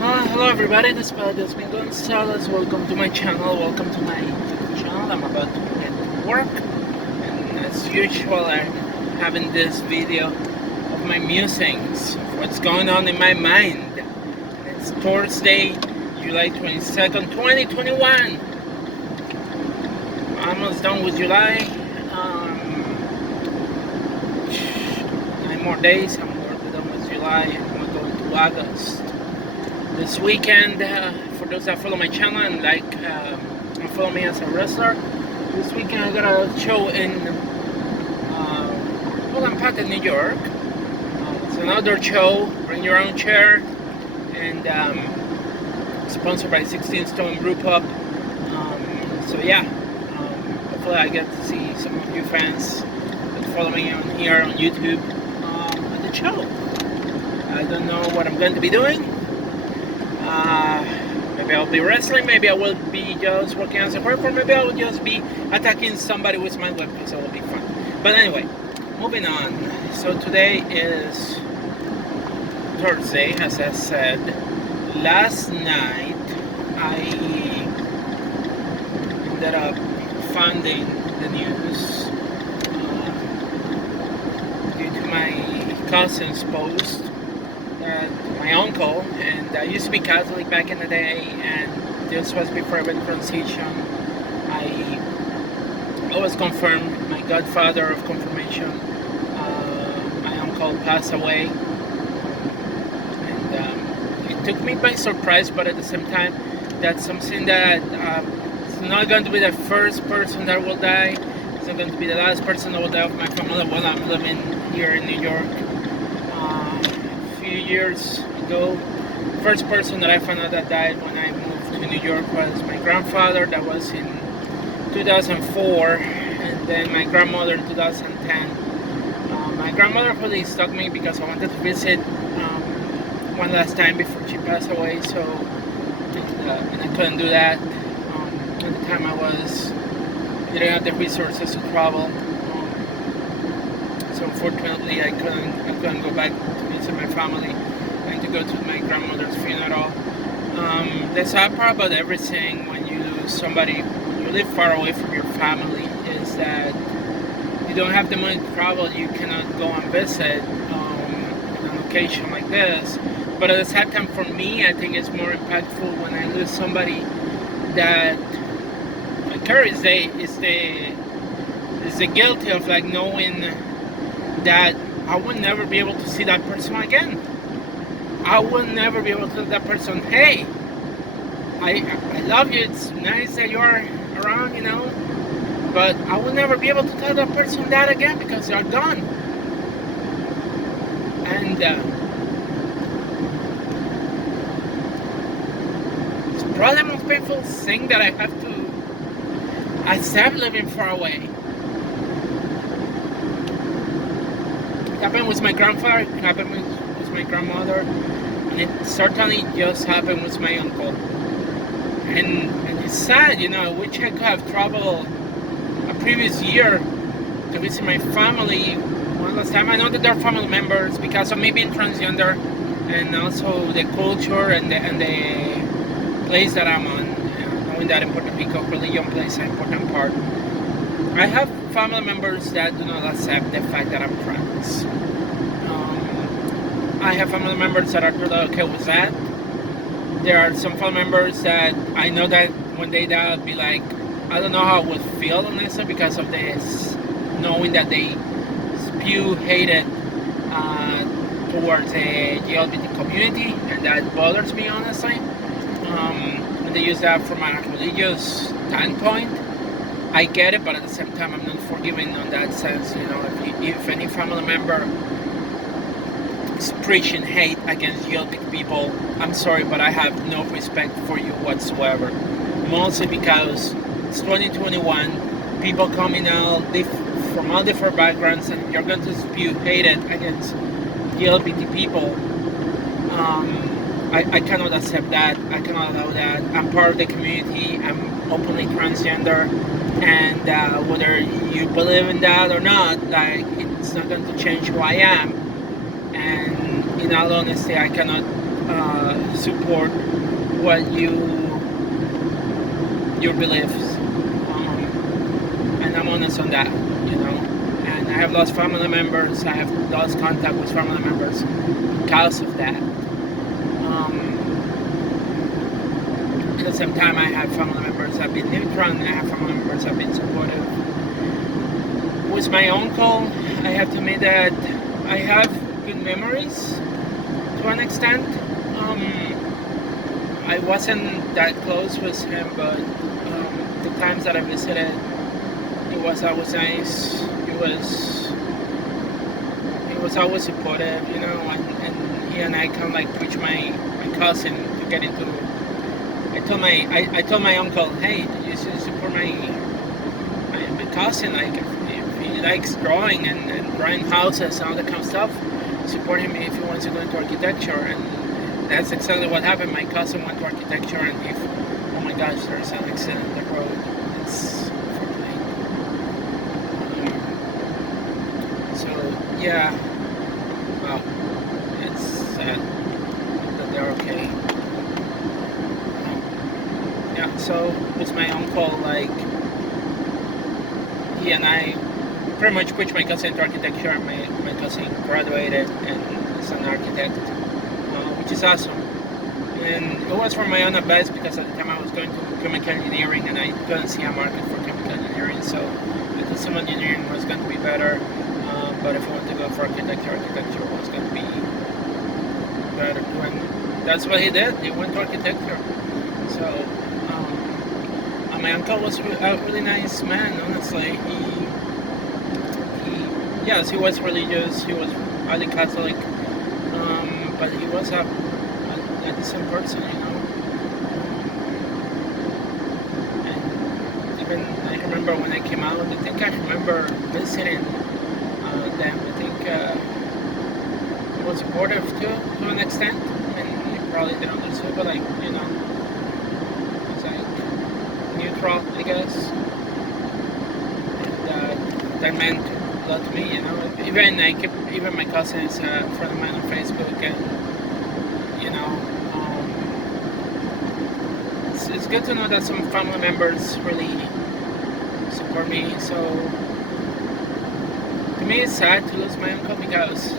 Hello everybody, this is Paladins Gonzalez. Welcome to my channel, welcome to my YouTube channel. I'm about to get to work, and as usual I'm having this video of my musings, of what's going on in my mind. It's Thursday, July 22nd, 2021. Almost done with July. 9 more days, I'm done with July. I'm going to go into August. This weekend, for those that follow my channel and follow me as a wrestler, this weekend I got a show in Packet, New York. It's an outdoor show, bring your own chair, and sponsored by 16 Stone Brew Pub. Hopefully I get to see some of you fans that follow me on here on YouTube at the show. I don't know what I'm going to be doing. Maybe I'll be wrestling, maybe I will be just working as a worker, maybe I will just be attacking somebody with my weapon, so it'll be fun. But anyway, moving on. So today is Thursday, as I said. Last night I ended up finding the news due to my cousin's post. My uncle, and I used to be Catholic back in the day, and this was before I went transition. I was confirmed, my godfather of confirmation. My uncle passed away, and it took me by surprise, but at the same time, that's something that it's not going to be the first person that will die. It's not going to be the last person that will die of my family while I'm living here in New York. Years ago, the first person that I found out that died when I moved to New York was my grandfather. That was in 2004, and then my grandmother in 2010. My grandmother really stuck me because I wanted to visit one last time before she passed away, and I couldn't do that. At the time I didn't have the resources to travel, so unfortunately I couldn't go back to visit my family and to go to my grandmother's funeral. The sad part about everything when you lose somebody, when you live far away from your family, is that you don't have the money to travel. You cannot go and visit on an occasion like this. But at the same time, for me, I think it's more impactful when I lose somebody that carries the guilty of like knowing that I would never be able to see that person again. I will never be able to tell that person, hey, I love you, it's nice that you're around, but I will never be able to tell that person that again because they're gone. And it's probably the most painful thing that I have to accept living far away. It happened with my grandfather, it happened with my grandmother, and it certainly just happened with my uncle. And it's sad, I wish I could have traveled a previous year to visit my family one last time. I know that they're family members because of me being transgender, and also the culture and the place that I'm on. Knowing that in Puerto Rico, religion plays an important part. I have family members that do not accept the fact that I'm trans. I have family members that are totally okay with that. There are some family members that I know that when they die, I'll be like, I don't know how I would feel honestly because of this, knowing that they spew hatred towards the LGBT community, and that bothers me honestly. When they use that from a religious standpoint, I get it, but at the same time, I'm not forgiving on that sense. If any family member is preaching hate against LGBT people, I'm sorry, but I have no respect for you whatsoever. Mostly because it's 2021, people coming out from all different backgrounds, and you're going to spew hatred against LGBT people. I cannot accept that. I cannot allow that. I'm part of the community. I'm openly transgender, and whether you believe in that or not, it's not going to change who I am. And in all honesty, I cannot support what your beliefs, and I'm honest on that, you know. And I have lost family members. I have lost contact with family members because of that. At the same time, I have family members that have been neutral, and I have family members that have been supportive. With my uncle, I have to admit that I have good memories to an extent. I wasn't that close with him, but the times that I visited, it was always nice. He was always supportive, you know, and he and I kind of like pushed my cousin to get into. I told my uncle, hey, you should support my cousin. Like if he likes drawing and drawing houses and all that kind of stuff, support him if he wants to go into architecture. And that's exactly what happened. My cousin went to architecture, and oh my gosh, there's an accident on the road. It's unfortunate. So yeah, well, it's sad that they're okay. Yeah, so with my uncle, like, he and I pretty much pushed my cousin into architecture. My cousin graduated and is an architect, which is awesome. And it was for my own advice, because at the time I was going to chemical engineering and I couldn't see a market for chemical engineering, so I thought civil engineering was going to be better. But if I wanted to go for architecture was going to be better. And that's what he did. He went to architecture. So my uncle was a really nice man, honestly. Yes, he was religious. He was highly Catholic, but he was a decent person, you know. And even I remember when I came out, I think I remember visiting them. I think he was supportive too, to an extent. And he probably didn't understand, but like, you know, it's like neutral, I guess. And that meant a lot to me, you know. Even my cousin is a friend of mine on Facebook, and you know, it's good to know that some family members really support me. So to me, it's sad to lose my uncle, because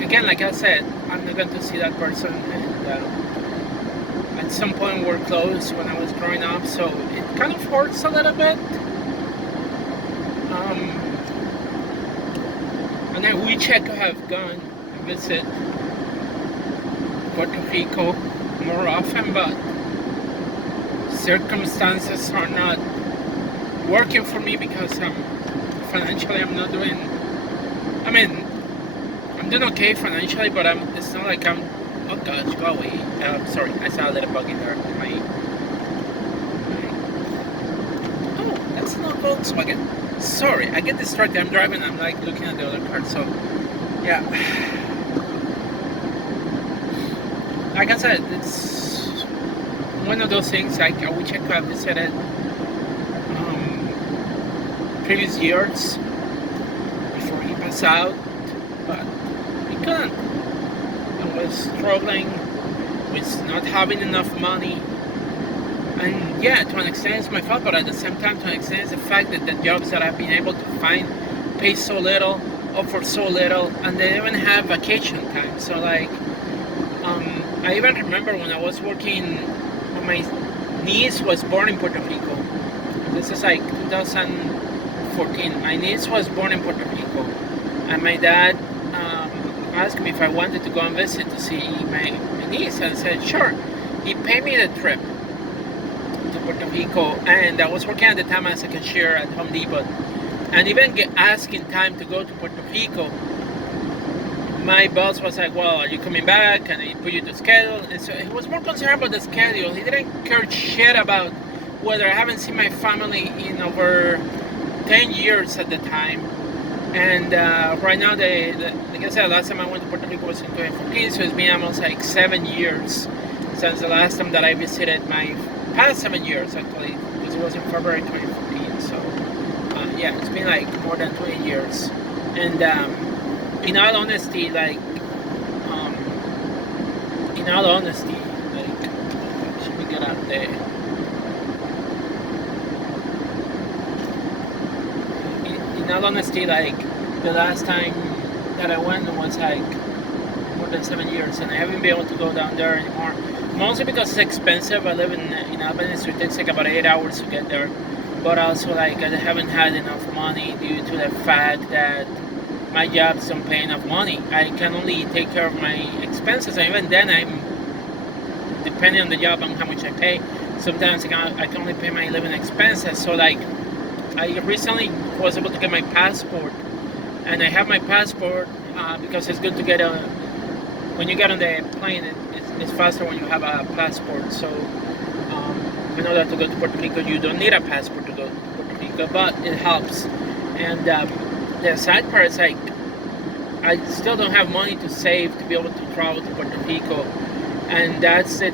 again, like I said, I'm not going to see that person, and at some point we're close when I was growing up, so it kind of hurts a little bit. And I wish I could have gone and visit Puerto Rico more often, but circumstances are not working for me, because financially I'm not doing. I mean, I'm doing okay financially, but it's not like I'm. Oh gosh, go away. Sorry, I saw a little bug in there. Oh, that's not Volkswagen. Sorry, I get distracted. I'm driving. I'm like looking at the other car. So, yeah. Like I said, it's one of those things. Like I wish I could have visited previous years before he passed out, but we couldn't. I was struggling with not having enough money. And yeah, to an extent it's my fault, but at the same time, to an extent it's the fact that the jobs that I've been able to find pay so little, offer so little, and they don't even have vacation time. So like, I even remember when I was working, when my niece was born in Puerto Rico. This is like 2014. My niece was born in Puerto Rico, and my dad asked me if I wanted to go and visit to see my niece, and I said sure. He paid me the trip to Puerto Rico, and I was working at the time as a cashier at Home Depot, and even asking time to go to Puerto Rico, my boss was like, well, are you coming back? And he put you to schedule. And so he was more concerned about the schedule. He didn't care shit about whether I haven't seen my family in over 10 years at the time. And right now, like I said, last time I went to Puerto Rico was in 2014, so it's been almost like 7 years since the last time that I visited. My past 7 years, actually, because it was in February 2014. So yeah, it's been like more than 20 years. And in all honesty, like in all honesty, like, should we get out there? In all honesty, like, the last time that I went was like more than 7 years, and I haven't been able to go down there anymore. Mostly because it's expensive. I live in Albany, so it takes like about 8 hours to get there. But also, like, I haven't had enough money due to the fact that my jobs don't pay enough money. I can only take care of my expenses, and even then, I'm depending on the job and how much I pay. Sometimes I can only pay my living expenses. So, like, I recently was able to get my passport, and I have my passport because it's good to get a. When you get on the plane, it's faster when you have a passport. So I know that to go to Puerto Rico, you don't need a passport to go to Puerto Rico, but it helps. And the sad part is, like, I still don't have money to save to be able to travel to Puerto Rico, and that's the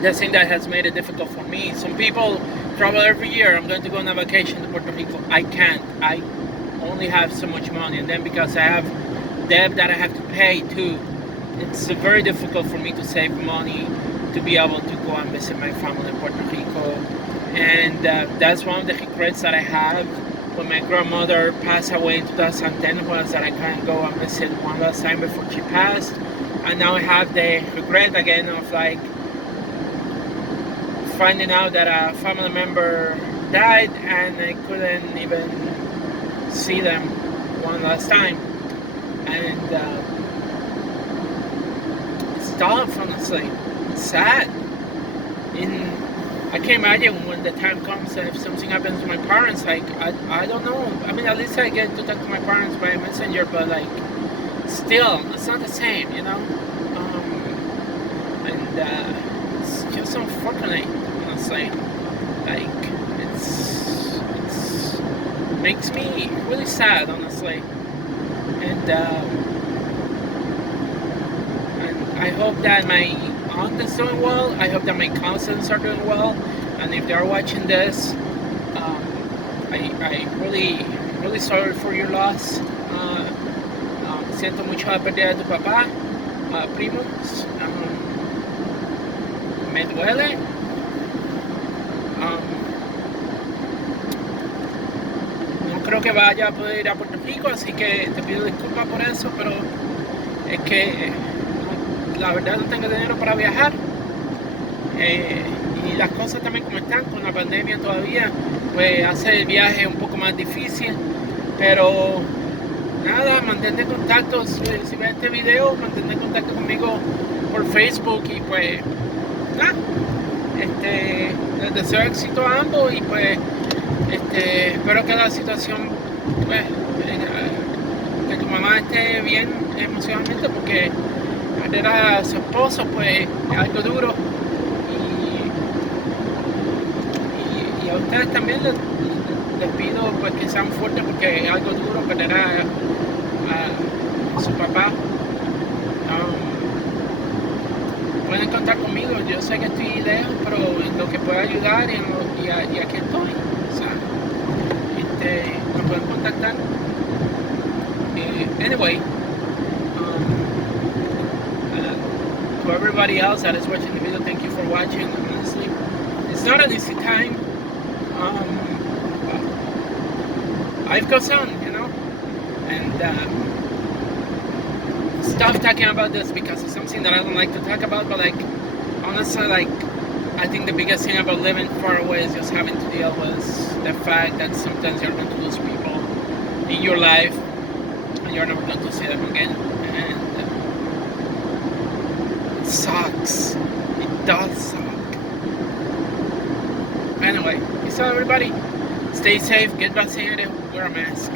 thing that has made it difficult for me. Some people travel every year. I'm going to go on a vacation to Puerto Rico. I can't. I only have so much money, and then because I have debt that I have to pay too, it's very difficult for me to save money to be able to go and visit my family in Puerto Rico. And that's one of the regrets that I have. When my grandmother passed away in 2010 was that I couldn't go and visit one last time before she passed. And now I have the regret again of, like, finding out that a family member died and I couldn't even see them one last time. And it's tough, honestly. It's sad. I can't imagine when the time comes and if something happens to my parents. Like, I don't know. I mean, at least I get to talk to my parents by messenger, but, like, still, it's not the same, you know. And it's just unfortunate, honestly. Like, it's makes me really sad, honestly. And I hope that my aunt is doing well. I hope that my cousins are doing well. And if they are watching this, I really sorry for your loss. Siento mucho la pérdida de tu papá, primo. Me duele. No creo que vaya a poder ir a Puerto Rico, así que te pido disculpas por eso, pero es que la verdad no tengo dinero para viajar. Y las cosas también como están con la pandemia todavía, pues hace el viaje un poco más difícil. Pero nada, mantente en contacto. Si ves este video, mantente en contacto conmigo por Facebook. Y pues nada, les deseo éxito a ambos. Y pues espero que la situación, pues, que tu mamá esté bien emocionalmente, porque perder a su esposo, pues, es algo duro. Y a ustedes también les pido, pues, que sean fuertes, porque es algo duro perder a su papá. Pueden contar conmigo. Yo sé que estoy lejos, pero en lo que pueda ayudar y aquí estoy. O sea, me pueden contactar. Anyway, to everybody else that is watching the video, thank you for watching. Honestly, it's not an easy time. Life goes on, you know, and it's tough talking about this because it's something that I don't like to talk about. But, like, honestly, like, I think the biggest thing about living far away is just having to deal with the fact that sometimes you're going to lose people in your life and you're never going to see them again. And it sucks. It does suck. Anyway, peace out, everybody. Stay safe, get vaccinated, wear a mask.